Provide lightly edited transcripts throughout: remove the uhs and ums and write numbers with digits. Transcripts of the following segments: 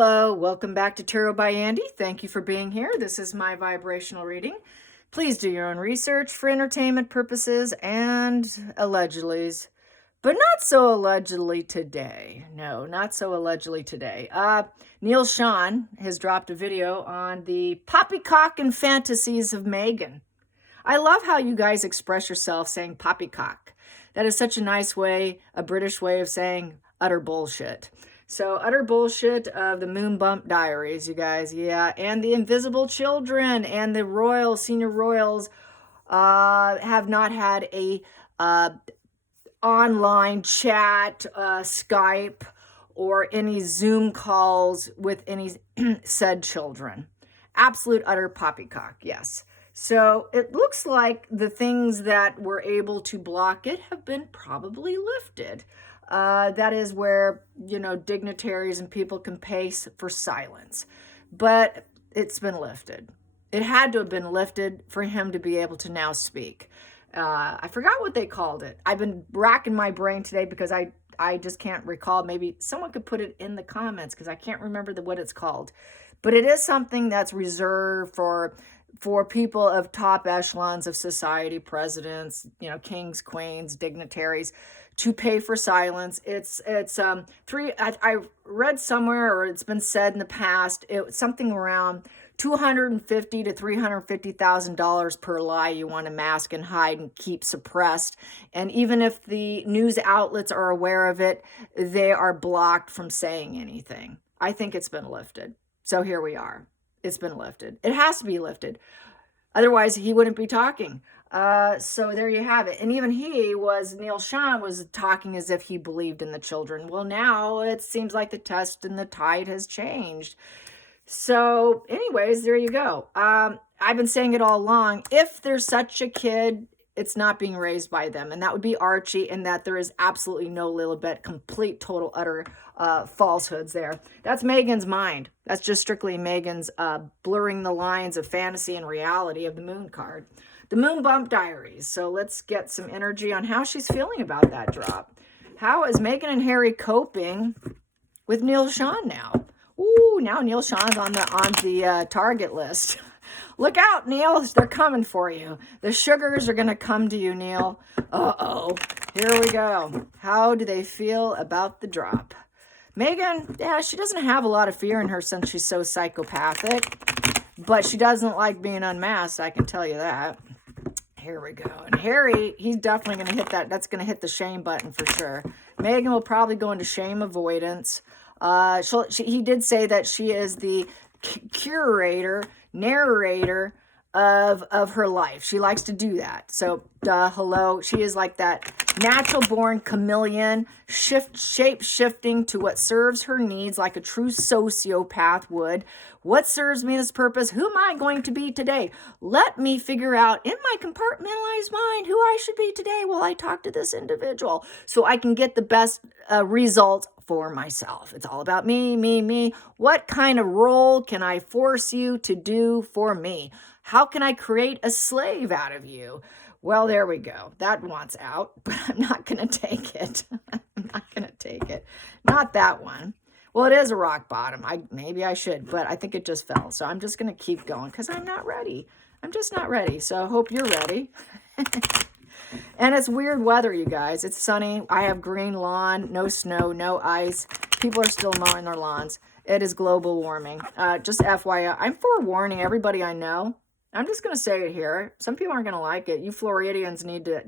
Hello, welcome back to Tarot by Andy. Thank you for being here. This is my vibrational reading. Please do your own research for entertainment purposes and allegedly's, but not so allegedly today. No, not so allegedly today. Neil Sean has dropped a video on the Poppycock and fantasies of Meghan. I love how you guys express yourself saying poppycock. That is such a nice way, a British way of saying utter bullshit. So utter bullshit of the Moon Bump Diaries, you guys. Yeah, and the Invisible Children and the royals, senior royals, have not had a online chat, Skype, or any Zoom calls with any said children. Absolute utter poppycock, yes. So it looks like the things that were able to block it have been probably lifted. That is where, dignitaries and people can pay for silence. But it's been lifted. It had to have been lifted for him to be able to now speak. I forgot what they called it. I've been racking my brain today because I just can't recall. Maybe someone could put it in the comments because I can't remember what it's called. But it is something that's reserved for people of top echelons of society, presidents, kings, queens, dignitaries, to pay for silence. It's I read somewhere, or it's been said in the past, it's something around $250,000 to $350,000 per lie you want to mask and hide and keep suppressed. And even if the news outlets are aware of it, they are blocked from saying anything. I think it's been lifted. So here we are. It's been lifted. It has to be lifted. Otherwise, he wouldn't be talking. So there you have it. And even Neil Sean was talking as if he believed in the children. Well, now it seems like the test and the tide has changed. So anyways, there you go. I've been saying it all along. If there's such a kid, it's not being raised by them. And that would be Archie, and that there is absolutely no Lilibet, complete, total, utter falsehoods there. That's Meghan's mind. That's just strictly Meghan's blurring the lines of fantasy and reality of the Moon card. The Moon Bump Diaries. So let's get some energy on how she's feeling about that drop. How is Meghan and Harry coping with Neil Sean now? Ooh, now Neil Sean's on the target list. Look out, Neil. They're coming for you. The sugars are going to come to you, Neil. Uh-oh. Here we go. How do they feel about the drop? Meghan, yeah, she doesn't have a lot of fear in her since she's so psychopathic. But she doesn't like being unmasked, I can tell you that. Here we go. And Harry, he's definitely going to hit that. That's going to hit the shame button for sure. Meghan will probably go into shame avoidance. He did say that she is the curator, narrator of her life. She likes to do that. So, hello. She is like that natural born chameleon, shape shifting to what serves her needs like a true sociopath would. What serves me this purpose? Who am I going to be today? Let me figure out in my compartmentalized mind who I should be today while I talk to this individual so I can get the best result for myself. It's all about me, me, me. What kind of role can I force you to do for me? How can I create a slave out of you? Well, there we go. That wants out, but I'm not going to take it. I'm not going to take it. Not that one. Well, it is a rock bottom. Maybe I should, but I think it just fell. So I'm just going to keep going because I'm not ready. I'm just not ready. So I hope you're ready. And it's weird weather, you guys. It's sunny. I have green lawn, no snow, no ice. People are still mowing their lawns. It is global warming. Just FYI, I'm forewarning everybody I know. I'm just going to say it here. Some people aren't going to like it. You Floridians need to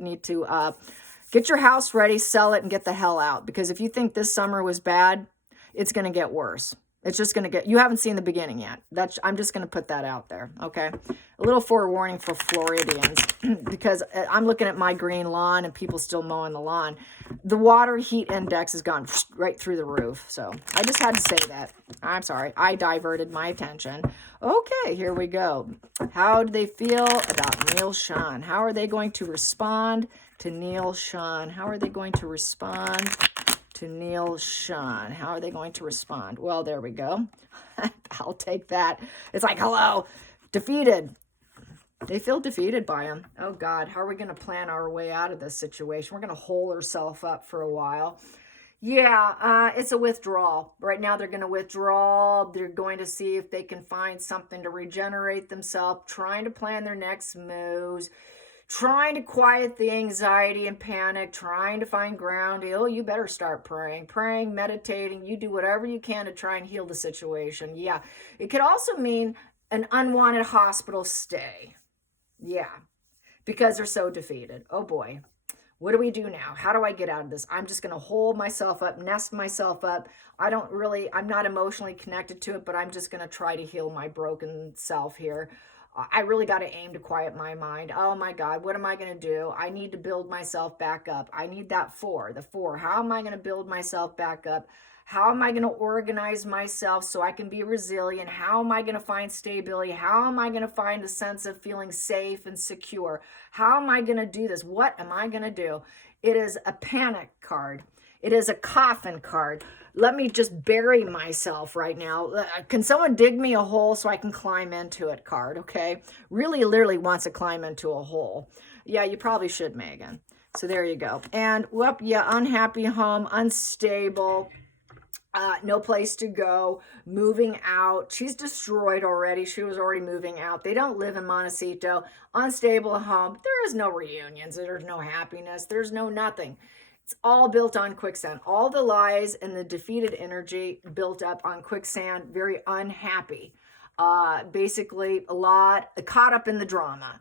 get your house ready, sell it, and get the hell out. Because if you think this summer was bad, it's going to get worse. It's just going to get, you haven't seen the beginning yet. I'm just going to put that out there, okay? A little forewarning for Floridians, because I'm looking at my green lawn and people still mowing the lawn. The water heat index has gone right through the roof. So I just had to say that. I'm sorry. I diverted my attention. Okay, here we go. How do they feel about Neil Sean? How are they going to respond to Neil Sean? How are they going to respond to Neil Sean? How are they going to respond? Well, there we go. I'll take that. It's like, hello, defeated. They feel defeated by him. Oh, God, how are we going to plan our way out of this situation? We're going to hole ourselves up for a while. Yeah, it's a withdrawal. Right now, they're going to withdraw. They're going to see if they can find something to regenerate themselves, trying to plan their next moves, trying to quiet the anxiety and panic, trying to find grounding. Oh, you better start praying, meditating. You do whatever you can to try and heal the situation. Yeah, it could also mean an unwanted hospital stay. Yeah, because they're so defeated. Oh boy. What do we do now? How do I get out of this? I'm just going to hold myself up, nest myself up. I'm not emotionally connected to it, but I'm just going to try to heal my broken self here. I really got to aim to quiet my mind. Oh my God, what am I going to do? I need to build myself back up. I need that the four. How am I going to build myself back up? How am I going to organize myself so I can be resilient? How am I going to find stability? How am I going to find a sense of feeling safe and secure? How am I going to do this? What am I going to do? It is a panic card. It is a coffin card. Let me just bury myself right now. Can someone dig me a hole so I can climb into it card, okay? Really, literally wants to climb into a hole. Yeah, you probably should, Megan. So there you go. And, whoop, yeah, unhappy home, unstable. No place to go, moving out. She's destroyed already. She was already moving out. They don't live in Montecito. Unstable home. There is no reunions. There's no happiness. There's no nothing. It's all built on quicksand. All the lies and the defeated energy built up on quicksand. Very unhappy. Basically, a lot caught up in the drama.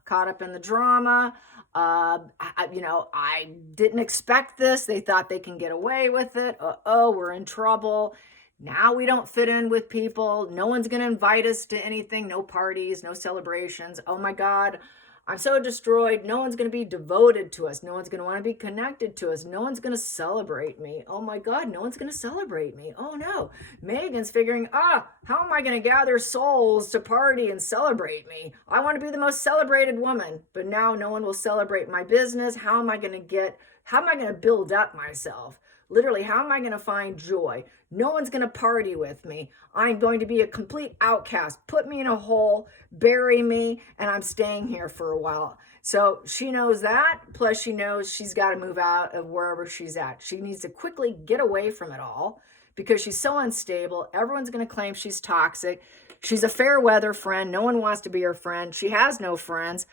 I didn't expect this. They thought they can get away with it. Oh, we're in trouble. Now we don't fit in with people. No one's going to invite us to anything. No parties, no celebrations. Oh my God. I'm so destroyed. No one's going to be devoted to us. No one's going to want to be connected to us. No one's going to celebrate me. Oh my God, no one's going to celebrate me. Oh no. Megan's figuring, how am I going to gather souls to party and celebrate me? I want to be the most celebrated woman, but now no one will celebrate my business. How am I going to build up myself? Literally, how am I going to find joy? No one's going to party with me. I'm going to be a complete outcast. Put me in a hole, bury me, and I'm staying here for a while. So she knows that. Plus, she knows she's got to move out of wherever she's at. She needs to quickly get away from it all because she's so unstable. Everyone's going to claim she's toxic. She's a fair weather friend. No one wants to be her friend. She has no friends.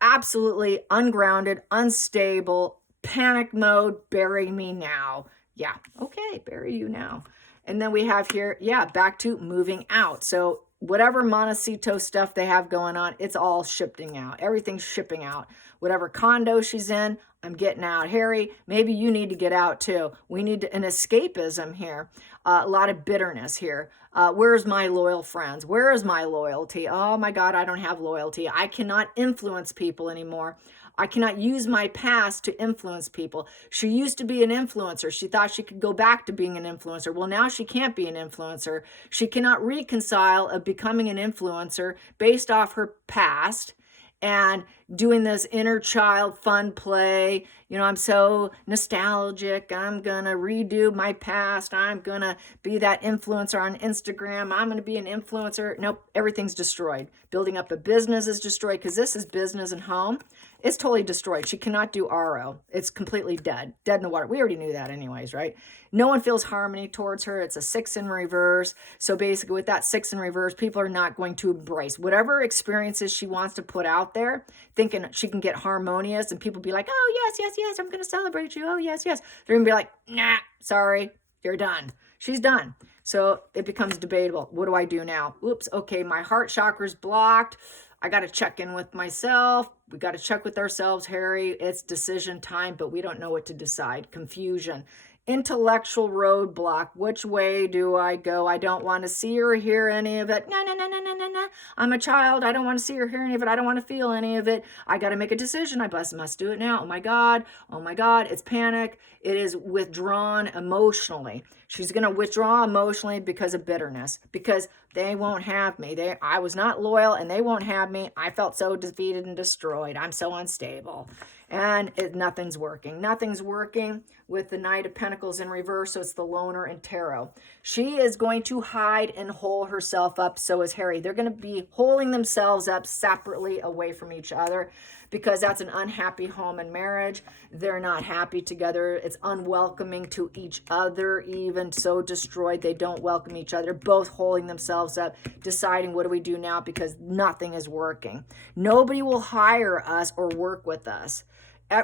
Absolutely ungrounded, unstable, panic mode, bury me now. Yeah, okay, bury you now. And then we have here, back to moving out. So whatever Montecito stuff they have going on, it's all shipping out. Everything's shipping out. Whatever condo she's in, I'm getting out. Harry, maybe you need to get out too. We need an escapism here. A lot of bitterness here. Where's my loyal friends? Where is my loyalty? Oh my God, I don't have loyalty. I cannot influence people anymore. I cannot use my past to influence people. She used to be an influencer. She thought she could go back to being an influencer. Well, now she can't be an influencer. She cannot reconcile of becoming an influencer based off her past and doing this inner child fun play. I'm so nostalgic. I'm going to redo my past. I'm going to be that influencer on Instagram. I'm going to be an influencer. Nope, everything's destroyed. Building up a business is destroyed because this is business and home. It's totally destroyed. She cannot do RO. It's completely dead in the water. We already knew that anyways, right? No one feels harmony towards her. It's a 6 in reverse. So basically with that 6 in reverse, people are not going to embrace whatever experiences she wants to put out there, thinking she can get harmonious and people be like, oh, yes, I'm going to celebrate you. Oh, yes. They're going to be like, nah, sorry, you're done. She's done. So it becomes debatable. What do I do now? Oops, okay, my heart chakra's blocked. I got to check in with myself. We got to check with ourselves, Harry. It's decision time, but we don't know what to decide. Confusion. Intellectual roadblock. Which way do I go? I don't want to see or hear any of it. No. I'm a child. I don't want to see or hear any of it. I don't want to feel any of it. I got to make a decision. I must do it now. Oh my God. It's panic. It is withdrawn emotionally. She's going to withdraw emotionally because of bitterness, because they won't have me. I was not loyal and they won't have me. I felt so defeated and destroyed. I'm so unstable and nothing's working. with the Knight of Pentacles in reverse, so it's the loner and tarot. She is going to hide and hole herself up, so is Harry. They're going to be holding themselves up separately away from each other because that's an unhappy home and marriage. They're not happy together. It's unwelcoming to each other, even so destroyed they don't welcome each other. Both holding themselves up, deciding what do we do now because nothing is working. Nobody will hire us or work with us.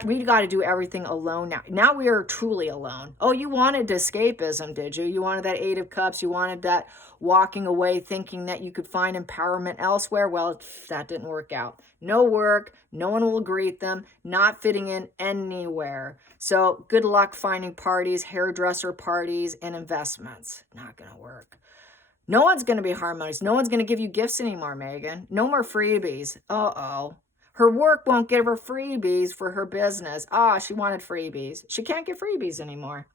We got to do everything alone now. Now we are truly alone. Oh, you wanted escapism, did you? You wanted that Eight of Cups. You wanted that walking away thinking that you could find empowerment elsewhere. Well, that didn't work out. No work. No one will greet them. Not fitting in anywhere. So good luck finding parties, hairdresser parties, and investments. Not going to work. No one's going to be harmonious. No one's going to give you gifts anymore, Megan. No more freebies. Uh-oh. Her work won't give her freebies for her business. She wanted freebies. She can't get freebies anymore.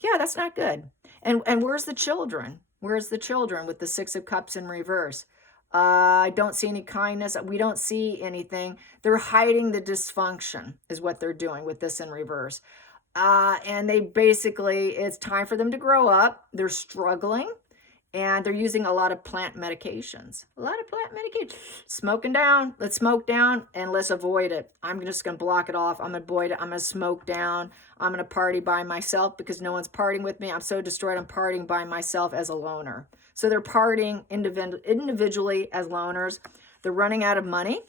Yeah, that's not good. And where's the children? Where's the children with the Six of Cups in reverse? I don't see any kindness. We don't see anything. They're hiding the dysfunction is what they're doing with this in reverse. And they basically, it's time for them to grow up. They're struggling. And they're using a lot of plant medications. A lot of plant medications. Smoking down. Let's smoke down and let's avoid it. I'm just going to block it off. I'm going to avoid it. I'm going to smoke down. I'm going to party by myself because no one's partying with me. I'm so destroyed. I'm partying by myself as a loner. So they're partying individually as loners. They're running out of money.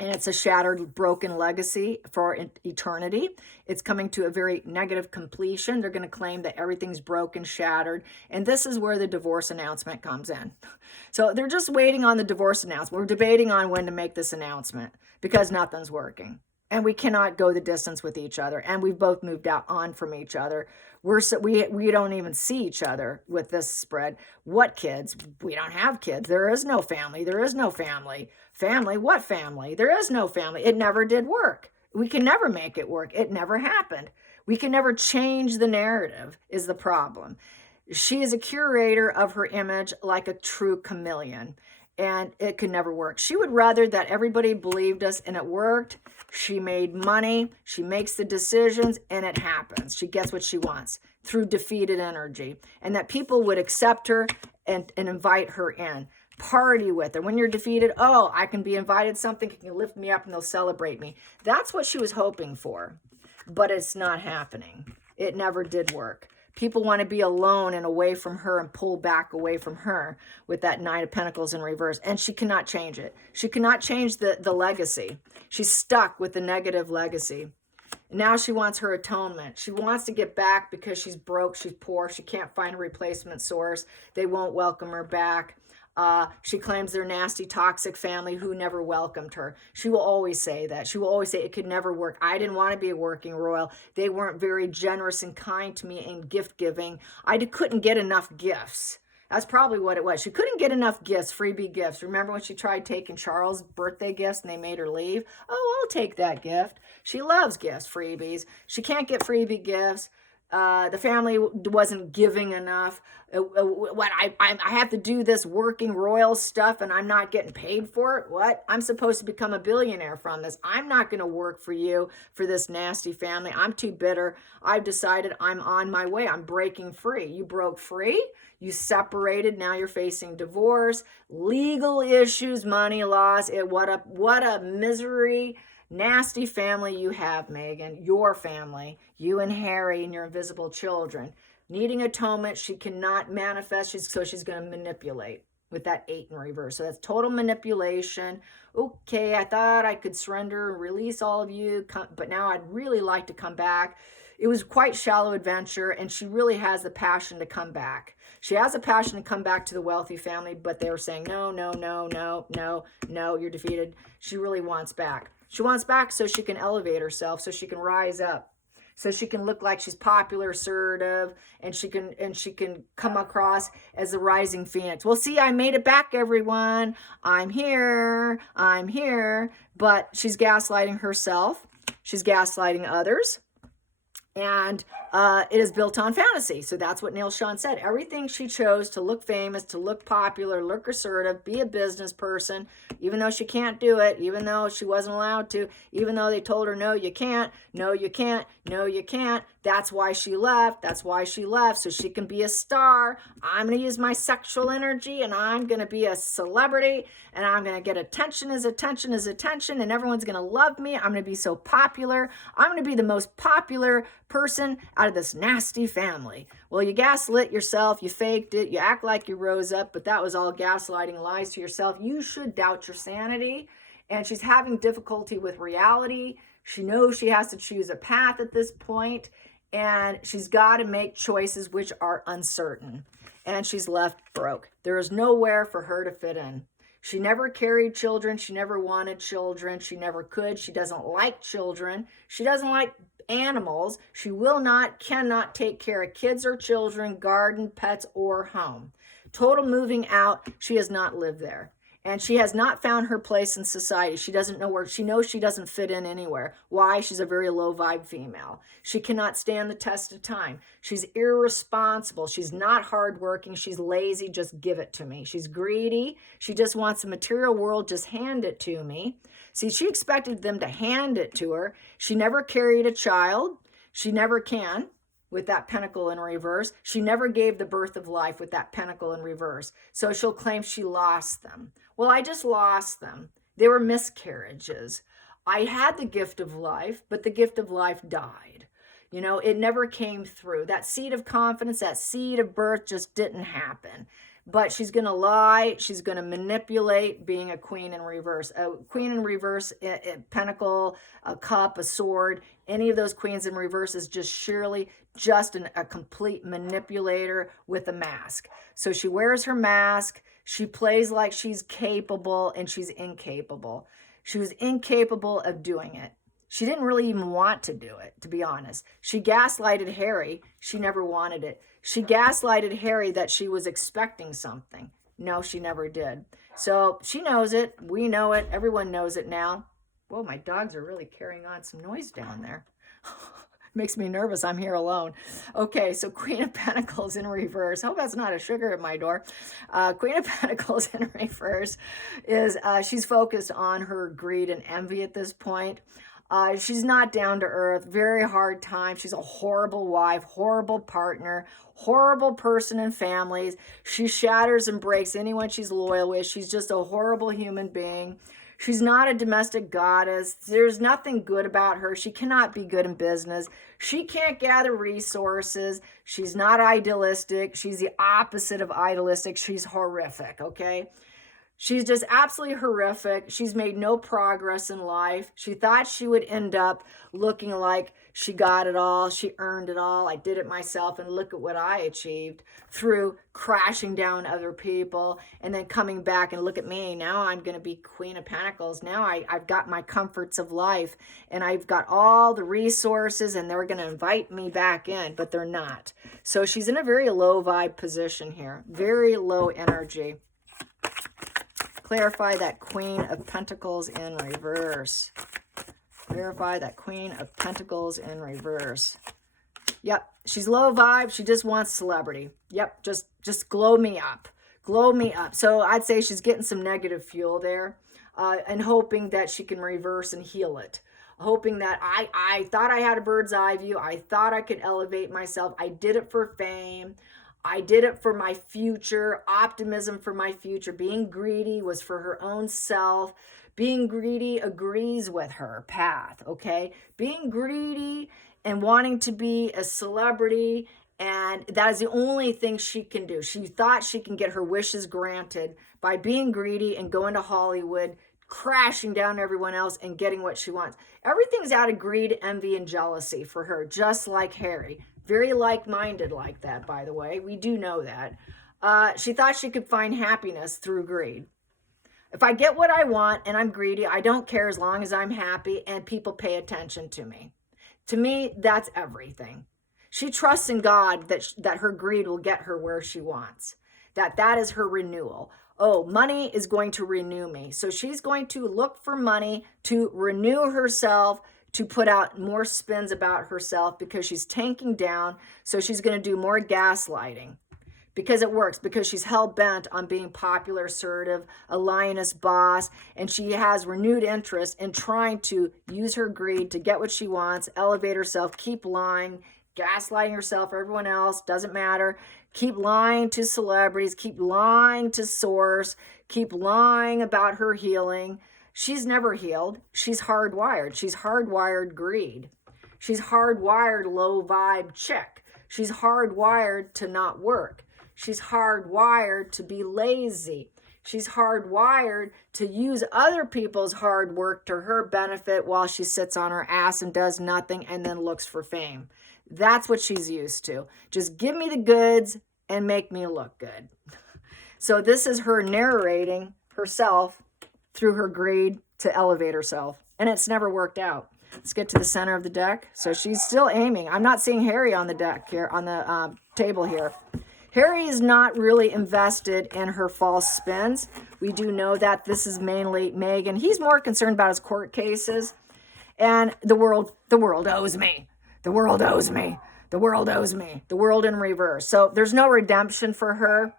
And it's a shattered, broken legacy for eternity. It's coming to a very negative completion. They're going to claim that everything's broken, shattered. And this is where the divorce announcement comes in. So they're just waiting on the divorce announcement. We're debating on when to make this announcement because nothing's working. And we cannot go the distance with each other. And we've both moved on from each other. We don't even see each other with this spread. What kids? We don't have kids. There is no family. There is no family. Family? What family? There is no family. It never did work. We can never make it work. It never happened. We can never change the narrative is the problem. She is a curator of her image like a true chameleon. And it could never work. She would rather that everybody believed us and it worked. She made money. She makes the decisions and it happens. She gets what she wants through defeated energy. And that people would accept her and invite her in. Party with her. When you're defeated, I can be invited something. Can you lift me up and they'll celebrate me. That's what she was hoping for. But it's not happening. It never did work. People want to be alone and away from her and pull back away from her with that Nine of Pentacles in reverse. And she cannot change it. She cannot change the legacy. She's stuck with the negative legacy. Now she wants her atonement. She wants to get back because she's broke, she's poor, she can't find a replacement source. They won't welcome her back. She claims they're nasty, toxic family who never welcomed her. She will always say that. She will always say it could never work. I didn't want to be a working royal. They weren't very generous and kind to me in gift giving. I couldn't get enough gifts. That's probably what it was. She couldn't get enough gifts, freebie gifts. Remember when she tried taking Charles' birthday gifts and they made her leave? I'll take that gift. She loves gifts, freebies. She can't get freebie gifts. The family wasn't giving enough. I have to do this working royal stuff and I'm not getting paid for it? What? I'm supposed to become a billionaire from this. I'm not going to work for you, for this nasty family. I'm too bitter. I've decided I'm on my way. I'm breaking free. You broke free. You separated. Now you're facing divorce, legal issues, money loss. What a misery. Nasty family you have, Megan. Your family. You and Harry and your invisible children. Needing atonement, she cannot manifest, so she's going to manipulate with that 8 in reverse. So that's total manipulation. Okay, I thought I could surrender and release all of you, but now I'd really like to come back. It was quite shallow adventure, and she really has the passion to come back. She has a passion to come back to the wealthy family, but they were saying, no, you're defeated. She really wants back. She wants back so she can elevate herself, so she can rise up, so she can look like she's popular, assertive, and she can come across as the rising phoenix. Well, see, I made it back, everyone. I'm here. But she's gaslighting herself. She's gaslighting others. And it is built on fantasy. So that's what Neil Sean said. Everything she chose to look famous, to look popular, look assertive, be a business person, even though she can't do it, even though she wasn't allowed to, even though they told her, no, you can't, no, you can't, no, you can't. That's why she left. That's why she left. So she can be a star. I'm going to use my sexual energy and I'm going to be a celebrity and I'm going to get attention as attention as attention and everyone's going to love me. I'm going to be so popular. I'm going to be the most popular person out of this nasty family. Well, you gaslit yourself. You faked it. You act like you rose up, but that was all gaslighting, lies to yourself. You should doubt your sanity. And she's having difficulty with reality. She knows she has to choose a path at this point, and she's got to make choices which are uncertain. And she's left broke. There is nowhere for her to fit in. She never carried children. She never wanted children. She never could. She doesn't like children. She doesn't like animals. She will not, cannot take care of kids or children, garden, pets, or home. Total moving out. She has not lived there. And she has not found her place in society. She doesn't know where, she knows she doesn't fit in anywhere. Why? She's a very low vibe female. She cannot stand the test of time. She's irresponsible. She's not hardworking. She's lazy. Just give it to me. She's greedy. She just wants the material world. Just hand it to me. See, she expected them to hand it to her. She never carried a child. She never can. With that pentacle in reverse. She never gave the birth of life with that pentacle in reverse. So she'll claim she lost them. Well, I just lost them. They were miscarriages. I had the gift of life, but the gift of life died. You know, it never came through. That seed of confidence, that seed of birth just didn't happen. But she's going to lie. She's going to manipulate being a queen in reverse. A queen in reverse, a pentacle, a cup, a sword, any of those queens in reverse is just surely just a complete manipulator with a mask. So she wears her mask. She plays like she's capable and she's incapable. She was incapable of doing it. She didn't really even want to do it, to be honest. She gaslighted Harry. She never wanted it. She gaslighted Harry that she was expecting something. No, she never did. So she knows it. We know it. Everyone knows it now. Whoa, my dogs are really carrying on some noise down there. Makes me nervous. I'm here alone. Okay, so Queen of Pentacles in reverse. Hope that's not a sugar at my door. Queen of Pentacles in reverse is she's focused on her greed and envy at this point. She's not down to earth, very hard time. She's a horrible wife, horrible partner, horrible person in families. She shatters and breaks anyone she's loyal with. She's just a horrible human being. She's not a domestic goddess. There's nothing good about her. She cannot be good in business. She can't gather resources. She's not idealistic. She's the opposite of idealistic. She's horrific, okay? She's just absolutely horrific. She's made no progress in life. She thought she would end up looking like she got it all. She earned it all. I did it myself, and look at what I achieved through crashing down other people and then coming back and look at me. Now I'm going to be Queen of Pentacles. Now I've got my comforts of life and I've got all the resources and they're going to invite me back in, but they're not. So she's in a very low vibe position here, very low energy. Clarify that Queen of Pentacles in reverse. Clarify that Queen of Pentacles in reverse. Yep, she's low vibe. She just wants celebrity. Yep, just glow me up. Glow me up. So I'd say she's getting some negative fuel there and hoping that she can reverse and heal it. Hoping that I thought I had a bird's eye view. I thought I could elevate myself. I did it for fame. I did it for my future, optimism for my future. Being greedy was for her own self. Being greedy agrees with her path, okay? Being greedy and wanting to be a celebrity, and that is the only thing she can do. She thought she can get her wishes granted by being greedy and going to Hollywood, crashing down everyone else and getting what she wants. Everything's out of greed, envy, and jealousy for her, just like Harry. Very like-minded like that, by the way. We do know that. She thought she could find happiness through greed. If I get what I want and I'm greedy, I don't care as long as I'm happy and people pay attention to me. To me, that's everything. She trusts in God that her greed will get her where she wants. That is her renewal. Oh, money is going to renew me. So she's going to look for money to renew herself, to put out more spins about herself because she's tanking down. So she's going to do more gaslighting because it works, because she's hell-bent on being popular, assertive, a lioness boss, and she has renewed interest in trying to use her greed to get what she wants, elevate herself, keep lying, gaslighting herself or everyone else, doesn't matter. Keep lying to celebrities, keep lying to source, keep lying about her healing. She's never healed. She's hardwired. She's hardwired greed. She's hardwired low vibe chick. She's hardwired to not work. She's hardwired to be lazy. She's hardwired to use other people's hard work to her benefit while she sits on her ass and does nothing and then looks for fame. That's what she's used to. Just give me the goods and make me look good. So this is her narrating herself through her greed to elevate herself. And it's never worked out. Let's get to the center of the deck. So she's still aiming. I'm not seeing Harry on the deck here, on the table here. Harry is not really invested in her false spins. We do know that this is mainly Megan. He's more concerned about his court cases. And the world owes me. The world owes me. The world owes me. The world in reverse. So there's no redemption for her.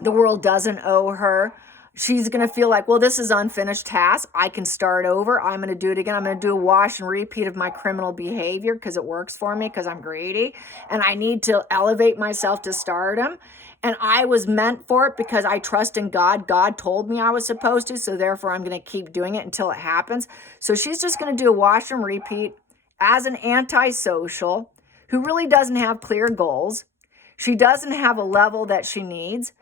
The world doesn't owe her. She's going to feel like, well, this is unfinished task. I can start over. I'm going to do it again. I'm going to do a wash and repeat of my criminal behavior because it works for me, because I'm greedy. And I need to elevate myself to stardom. And I was meant for it because I trust in God. God told me I was supposed to. So therefore, I'm going to keep doing it until it happens. So she's just going to do a wash and repeat as an antisocial who really doesn't have clear goals. She doesn't have a level that she needs.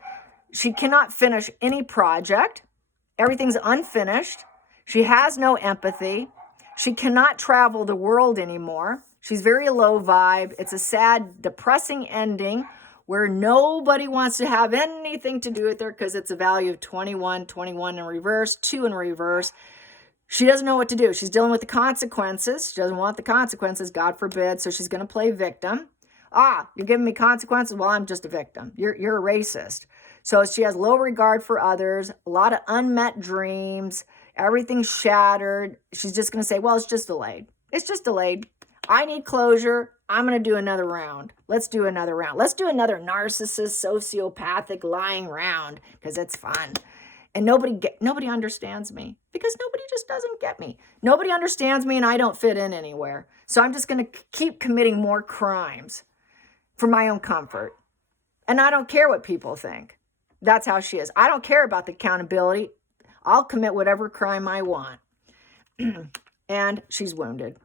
She cannot finish any project. Everything's unfinished. She has no empathy. She cannot travel the world anymore. She's very low vibe. It's a sad, depressing ending where nobody wants to have anything to do with her because it's a value of 21, 21 in reverse, 2 in reverse. She doesn't know what to do. She's dealing with the consequences. She doesn't want the consequences, God forbid. So she's going to play victim. You're giving me consequences? Well, I'm just a victim. You're a racist. So she has low regard for others, a lot of unmet dreams, everything's shattered. She's just going to say, well, it's just delayed. It's just delayed. I need closure. I'm going to do another round. Let's do another round. Let's do another narcissist, sociopathic, lying round because it's fun. And nobody understands me because nobody just doesn't get me. Nobody understands me and I don't fit in anywhere. So I'm just going to keep committing more crimes for my own comfort. And I don't care what people think. That's how she is. I don't care about the accountability. I'll commit whatever crime I want. And she's wounded.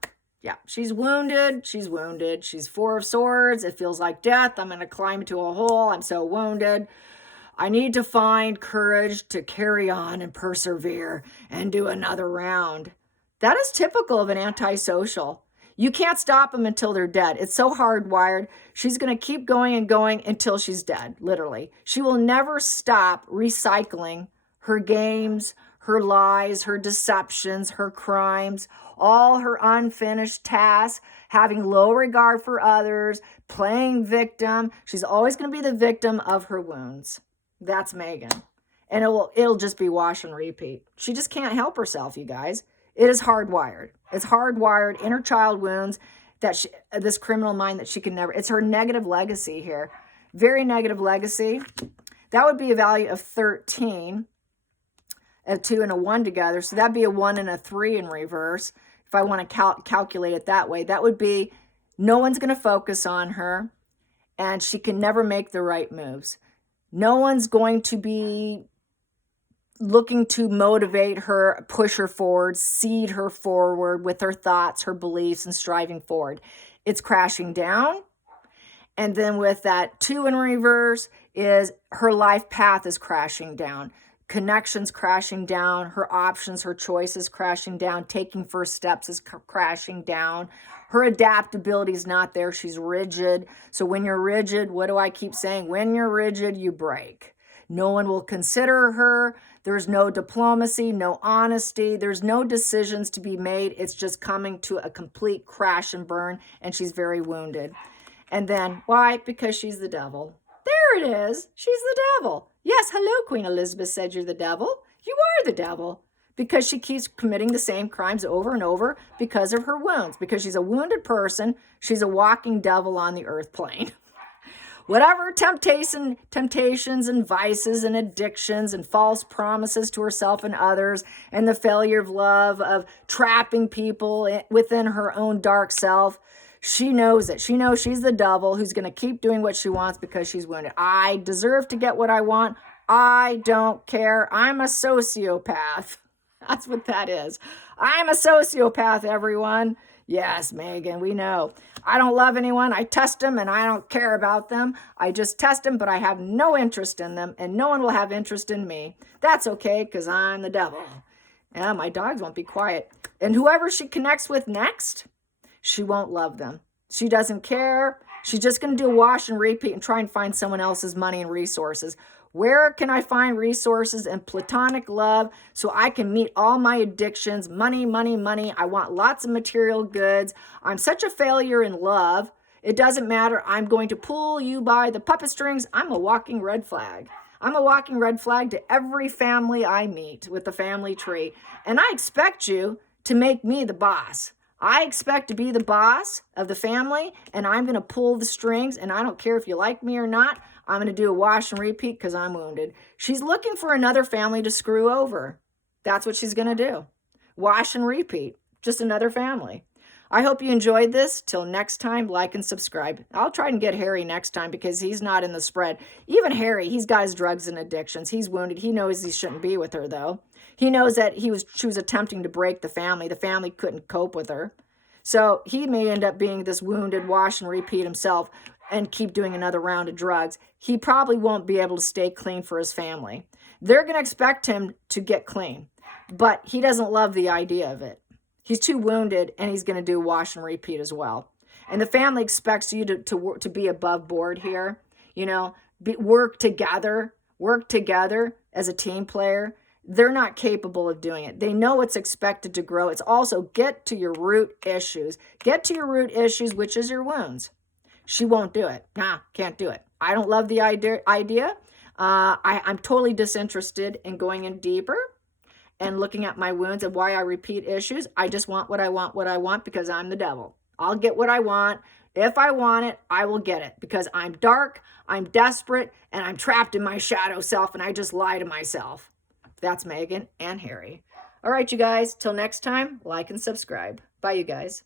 Yeah, she's wounded. She's wounded. She's 4 of Swords. It feels like death. I'm going to climb into a hole. I'm so wounded. I need to find courage to carry on and persevere and do another round. That is typical of an antisocial. You can't stop them until they're dead. It's so hardwired. She's going to keep going and going until she's dead, literally. She will never stop recycling her games, her lies, her deceptions, her crimes, all her unfinished tasks, having low regard for others, playing victim. She's always going to be the victim of her wounds. That's Megan. And it'll just be wash and repeat. She just can't help herself, you guys. It is hardwired. It's hardwired inner child wounds that this criminal mind that she can never, it's her negative legacy here. Very negative legacy. That would be a value of 13, a 2 and a 1 together. So that'd be a 1 and a 3 in reverse. If I want to calculate it that way, that would be no one's going to focus on her and she can never make the right moves. No one's going to be looking to motivate her, push her forward, seed her forward with her thoughts, her beliefs, and striving forward. It's crashing down. And then with that 2 in reverse is her life path is crashing down. Connections crashing down. Her options, her choices crashing down. Taking first steps is crashing down. Her adaptability is not there. She's rigid. So when you're rigid, what do I keep saying? When you're rigid, you break. No one will consider her. There's no diplomacy, no honesty. There's no decisions to be made. It's just coming to a complete crash and burn, and she's very wounded. And then, why? Because she's the devil. There it is. She's the devil. Yes, hello, Queen Elizabeth said you're the devil. You are the devil. because she keeps committing the same crimes over and over because of her wounds. Because she's a wounded person, she's a walking devil on the earth plane. Whatever temptations and vices and addictions and false promises to herself and others, and the failure of love, of trapping people within her own dark self, she knows it. She knows she's the devil who's going to keep doing what she wants because she's wounded. I deserve to get what I want. I don't care. I'm a sociopath. That's what that is. I'm a sociopath, everyone. Yes, Megan, we know. I don't love anyone. I test them and I don't care about them. I just test them, but I have no interest in them, and no one will have interest in me. That's okay, because I'm the devil. Yeah, my dogs won't be quiet. And whoever she connects with next, she won't love them. She doesn't care. She's just going to do a wash and repeat and try and find someone else's money and resources. Where can I find resources and platonic love so I can meet all my addictions? Money, money, money. I want lots of material goods. I'm such a failure in love. It doesn't matter. I'm going to pull you by the puppet strings. I'm a walking red flag. I'm a walking red flag to every family I meet with the family tree. And I expect you to make me the boss. I expect to be the boss of the family, and I'm going to pull the strings, and I don't care if you like me or not. I'm going to do a wash and repeat because I'm wounded. She's looking for another family to screw over. That's what she's going to do. Wash and repeat. Just another family. I hope you enjoyed this. Till next time, like and subscribe. I'll try and get Harry next time because he's not in the spread. Even Harry, he's got his drugs and addictions. He's wounded. He knows he shouldn't be with her, though. He knows that she was attempting to break the family. The family couldn't cope with her. So he may end up being this wounded wash and repeat himself and keep doing another round of drugs. He probably won't be able to stay clean for his family. They're going to expect him to get clean, but he doesn't love the idea of it. He's too wounded, and he's going to do wash and repeat as well. And the family expects you to be above board here. You know, work together as a team player. They're not capable of doing it. They know it's expected to grow. It's also get to your root issues. Get to your root issues, which is your wounds. She won't do it. Nah, can't do it. I don't love the idea. I'm totally disinterested in going in deeper and looking at my wounds and why I repeat issues. I just want what I want because I'm the devil. I'll get what I want. If I want it, I will get it because I'm dark, I'm desperate, and I'm trapped in my shadow self, and I just lie to myself. That's Megan and Harry. All right, you guys, till next time, like and subscribe. Bye, you guys.